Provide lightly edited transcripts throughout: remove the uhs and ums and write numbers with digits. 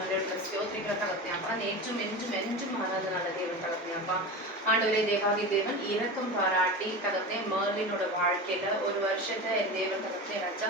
ಸ್ತೋತ್ರಿಕರ ತಗತ್ನೆ அப்பா நேற்றும் என்றும் என்றும் ஆராதனால தேவன் தகப்பனே அப்பா ஆண்டவரே தேவாதி தேவன் இரக்கம் பாராட்டி தகப்பனே மர்லினோட வாழ்க்கையில ஒரு வருஷத்தை என் தேவன் தகப்பனே ராஜா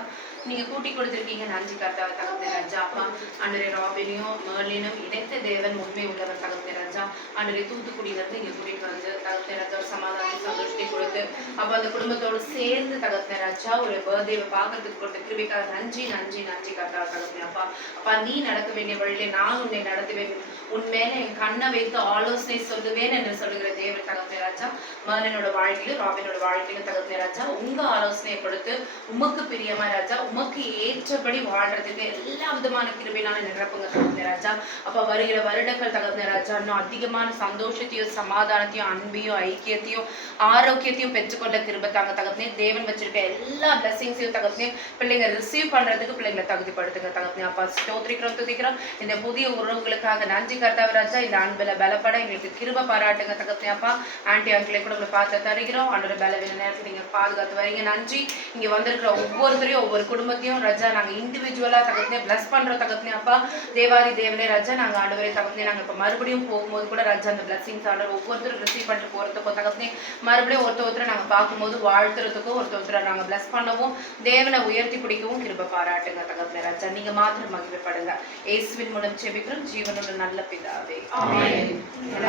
நீங்க கூட்டி கொடுத்துருக்கீங்க நன்றி கர்த்தாவை தகப்பனே ராஜா அப்பா ஆண்டவரே ராபினையும் மர்லினும் இணைத்த தேவன் உண்மை உள்ளவர் தகப்பனே ராஜா ஆண்டவரே தூத்துக்குடியிலிருந்து இங்க கூட்டிட்டு வந்து தகப்பனே ராஜா சமாதான சந்தோஷத்தை கொடுத்து அப்ப அந்த குடும்பத்தோடு சேர்ந்து தகப்பனே ராஜா ஒரு பர்த்டேவை பார்க்கறதுக்கு கொடுத்த கிருபைக்காக நன்றி நன்றி நன்றி கர்த்தாவை தகப்பனே அப்பா அப்பா நீ நடக்க வேண்டிய வழியிலே நான் உன்னை நடத்துவேன் உன் மேல என் கண்ணை வைத்து ஆலோசனை சொல்லுவேன் என்று சொல்லுகிற தேவன் தகப்பனே ராஜா மர்லினோட வாழ்க்கையிலும் ராபினோட வாழ்க்கையிலும் தகப்பனே ராஜா உங்க ஆலோசனையை கொடுத்து உமக்கு பிரியமா ராஜா உமக்கு ஏற்றபடி வாழ்றதுக்கு எல்லா விதமான கிருபையினால நிரப்புங்க தகப்பனே ராஜா அப்ப வருகிற வருடங்கள் தகப்பனே ராஜா இன்னும் அதிகமான சந்தோஷத்தையும் சமாதானத்தையும் அன்பையும் ஐக்கியத்தையும் ஆரோக்கியத்தையும் பெற்றுக்கொண்ட கிருபை தாங்க தகப்பனே தேவன் வச்சிருக்க எல்லா பிளஸிங்ஸையும் தகப்பனே பிள்ளைங்க ரிசீவ் பண்றதுக்கு பிள்ளைங்களை தகுதிப்படுத்துங்க தகப்பனே அப்பா ஸ்தோத்திரிக்கிறோம் துதிக்கிறோம் இந்த புதிய உறவுகளுக்காக நன்றி கர்த்தாவே ராஜா இந்த அன்புல பலப்பட எங்களுக்கு கிருபை பாராட்டுங்க தகப்பனே அப்பா ஆன்டி அங்கிளை கூட உங்களை பார்த்து தருகிறோம் அன்றோட பலவீன நேரத்தில் நீங்க பாதுகாத்து வரீங்க நன்றி இங்க வந்திருக்கிற ஒவ்வொருத்தரையும் ஒவ்வொரு குடும்பத்தையும் ராஜா நாங்க இண்டிவிஜுவலா தகப்பனே பிளஸ் பண்றோம் தகப்பனே அப்பா தேவாதி தேவனே ராஜா நாங்க ஆண்டவரே தகப்பனே நாங்க இப்ப மறுபடியும் போகும்போது கூட ராஜா அந்த பிளஸிங்ஸ் ஆண்டவர் ஒவ்வொருத்தரும் ரிசீவ் பண்ணிட்டு போறதுக்கோ தகப்பனே மறுபடியும் ஒருத்தரை நாங்க பார்க்கும்போது வாழ்த்துறதுக்கும் ஒருத்தரை நாங்க பிளஸ் பண்ணவும் தேவனை உயர்த்தி பிடிக்கவும் கிருபை பாராட்டுங்க தகப்பனே ராஜா நீங்க மாத்திரம் மகிழ்ப்படுங்க இயேசுவின் மூலம் ஜெபிக்கிறோம் ஜீவனுள்ள நல்ல பிதாவே ஆமென்.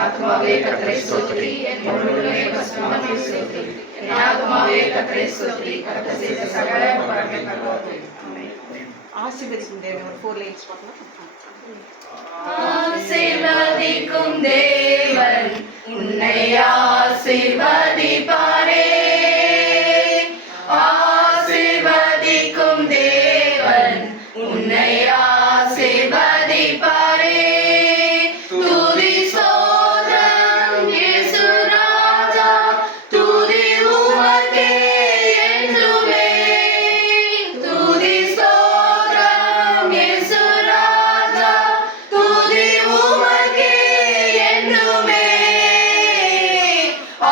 ஆத்துமாவே கர்த்தரை ஸ்தோத்திரி, என் முழுவதுமே பரிசுத்தமாய் ஸ்தோத்திரி. என் ஆத்துமாவே கர்த்தரை ஸ்தோத்திரி, கர்த்தர் செய்த சகல உபகாரங்களுக்காக. ஆமென். ஆசீர்வதிக்கும் தேவன் ஒரு 4 லைன்ஸ் பார்க்கலாம். ஆசீர்வதிக்கும் தேவன் உன்னை ஆசீர்வதிப்பாரே. ஆசீர்வதிக்கும் தேவன் உன்னை ஆசீர்வதிப்பாரே. துதி ஸ்தோத்திரம் இயேசு ராஜா, துதி உமக்கே என்றுமே. துதி ஸ்தோத்திரம் இயேசு ராஜா, துதி உமக்கே என்றுமே.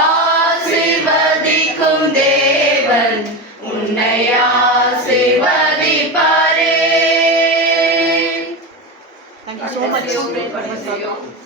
ஆசீர்வதிக்கும் தேவன் உன்னை ஆசீர்வதிப்பாரே. Thank you so much.